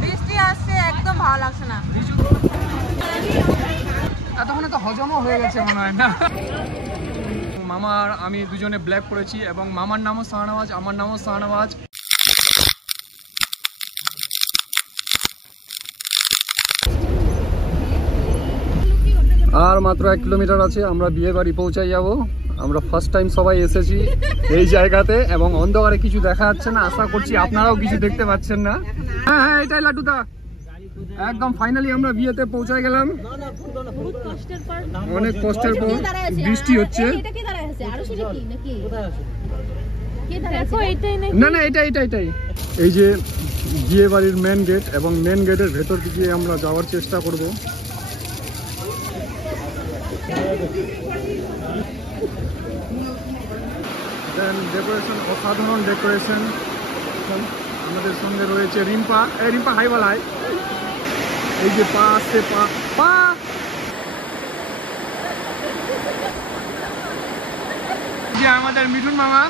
বৃষ্টি আসছে, একদম ভালো লাগছে না। এতক্ষণে তো হজমও হয়ে গেছে মনে হয় না। মামার আমি দুজনে ব্ল্যাক পরেছি এবং মামার নামও শাহনওয়াজ, আমার নামও শাহনওয়াজ। আর মাত্র 1 কিলোমিটার আছে, আমরা বিয়ে বাড়ি পৌঁছাই যাব। আমরা ফার্স্ট টাইম সবাই এসেছি এই জায়গাতে এবং অন্ধকারে কিছু দেখা যাচ্ছে না। আশা করছি আপনারাও কিছু দেখতে পাচ্ছেন না। হ্যাঁ হ্যাঁ, এটাই লাড্ডুদা। একদম ফাইনালি আমরা বিয়েতে পৌঁছায় গেলাম। অনেক কষ্টের পর বৃষ্টি হচ্ছে। না না, এটাই এই যে বিয়ে বাড়ির মেন গেট এবং মেন গেটের ভেতর দিকে আমরা যাওয়ার চেষ্টা করব। ডেকোরেশন, অসাধারণ ডেকোরেশন। আমাদের সঙ্গে রয়েছে রিম্পা। এই রিম্পা হাই বলাই। এই যে পা আসছে, পা যে আমাদের মিঠুন মামা।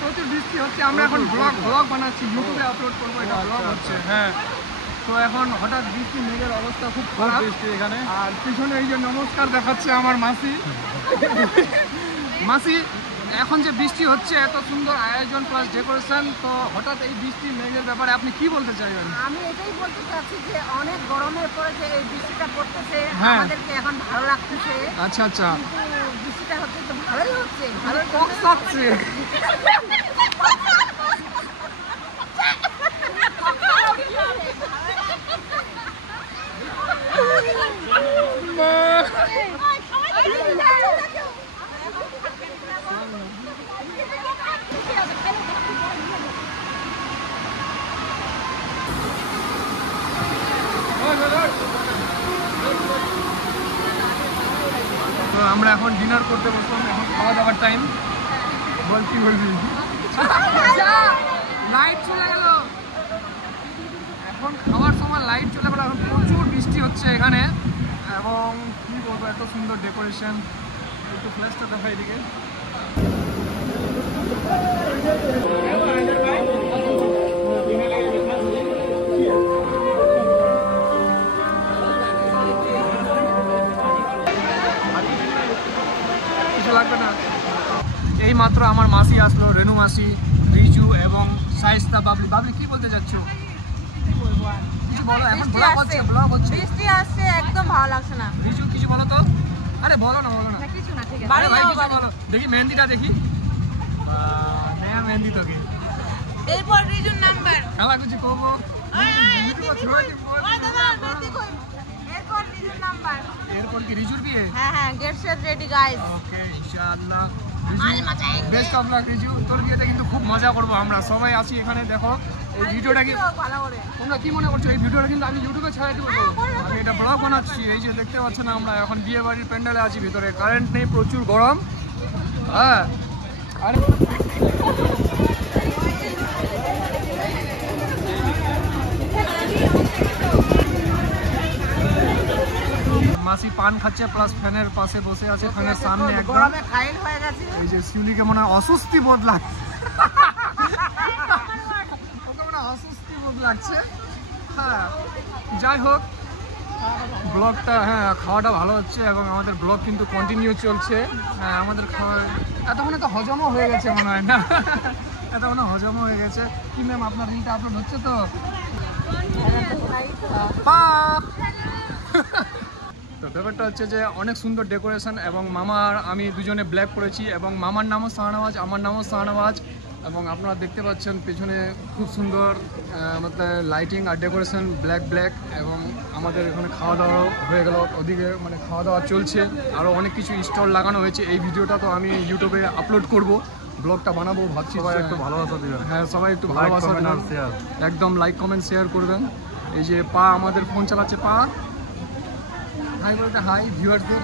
প্রচুর বৃষ্টি হচ্ছে, আমরা এখন ব্লগ বানাচ্ছি, ইউটিউবে আপলোড করবো। এটা ব্লগ হচ্ছে। হ্যাঁ, তো এখন হঠাৎ বৃষ্টি, মেঘের অবস্থা খুব খারাপ বৃষ্টি এখানে। আর পিছনে এই যে নমস্কার দেখাচ্ছে আমার মাসি। মাসি, এখন যে বৃষ্টি হচ্ছে, এত সুন্দর আয়োজন প্লাস ডেকোরেশন, তো হঠাৎ এই বৃষ্টি মেঘের ব্যাপারে আপনি কি বলতে চাইবেন? আমি এটাই বলতে চাচ্ছি যে অনেক গরমের পরে যে এই বৃষ্টিটা পড়তেছে, হ্যাঁ, আমাদেরকে এখন ভালো লাগতেছে। আচ্ছা আচ্ছা, বৃষ্টিটা হচ্ছে তো ভালোই হচ্ছে, ভালো লাগছে। তো আমরা এখন ডিনার করতে বসলাম, এখন খাওয়া দাওয়ার টাইম। বল, কি বলবি? লাইট চলে গেল, এখন খাওয়ার সময় লাইট চলে গেল। এখন প্রচুর বৃষ্টি হচ্ছে এখানে এবং কি বলবো, এত সুন্দর ডেকোরেশন। একটু ফ্ল্যাশটা দেখা এদিকে। লাগবে না। এই মাত্র আমার মাসি আসলো, রেনু মাসি, রিজু এবং শায়েস্তা। বাবলি কি বলতে চাচ্ছ? কিছু বলো, এখন ব্লগ হচ্ছে। বৃষ্টি আসছে, একদম ভালো লাগছে না। রিজু কিছু বলো তো। আরে বলো না কিছু না, ঠিক আছে। বলো, দেখি মেহেন্দিটা দেখি। নয়া মেহেন্দি তোকে। এরপর রিজুর নাম্বার আমার কিছু করবো। এরপর কি রিজুর বিয়ে? হ্যাঁ, গেট সেট রেডি গাইস। ওকে, ইনশাআল্লাহ। বেস্ট অফ লাক রিজু, তোর বিয়েতে কিন্তু খুব মজা করবো আমরা সবাই আছি এখানে। দেখো এই ভিডিওটা কি তোমরা কি মনে করছো? এই ভিডিওটা কিন্তু আমি ইউটিউবে ছাড়াই দেবো। আমি এটা ব্লগ বানাচ্ছি। এই যে দেখতে পাচ্ছেন, আমরা এখন বিয়ে বাড়ির প্যান্ডেলে আছি, ভিতরে কারেন্ট নেই, প্রচুর গরম। হ্যাঁ, আরে মাসি পান খাচ্ছে প্লাস ফ্যানের পাশে বসে আছে, ফ্যানের সামনে। গরমে খাইল হয়ে গেছে। এই যে শিউলিকে মনে হয় অস্বস্তি বোধ লাগছে, ওকে মনে হয় অস্বস্তি বোধ লাগছে। হ্যাঁ, যাই হোক, ব্লগটা, হ্যাঁ, খাওয়াটা ভালো হচ্ছে এবং আমাদের ব্লগ কিন্তু কন্টিনিউ চলছে। হ্যাঁ, আমাদের খাওয়া এতক্ষণে তো হজমও হয়ে গেছে মনে হয় না। এতক্ষণে হজমও হয়ে গেছে। কি ম্যাম, আপনার রিলটা আপলোড হচ্ছে তো? তো ব্যাপারটা হচ্ছে যে অনেক সুন্দর ডেকোরেশন এবং মামার আমি দুজনে ব্ল্যাক পরেছি এবং মামার নামও শাহনওয়াজ, আমার নামও শাহনওয়াজ। এবং আপনারা দেখতে পাচ্ছেন পেছনে খুব সুন্দর লাইটিং আর ডেকোরেশন, ব্ল্যাক। এবং আমাদের এখানে খাওয়া দাওয়া হয়ে গেল, ওদিকে মানে খাওয়া দাওয়া চলছে। আরও অনেক কিছু স্টল লাগানো হয়েছে। এই ভিডিওটা তো আমি ইউটিউবে আপলোড করব, ব্লগটা বানাবো ভাবছি। সবাই একটু ভালোবাসা দিবেন। হ্যাঁ, সবাই একটু ভালোবাসা দিবেন, একদম লাইক কমেন্ট শেয়ার করবেন। এই যে পা আমাদের ফোন চালাচ্ছে, পা হাই বলতে, হাই ভিউয়ারদের।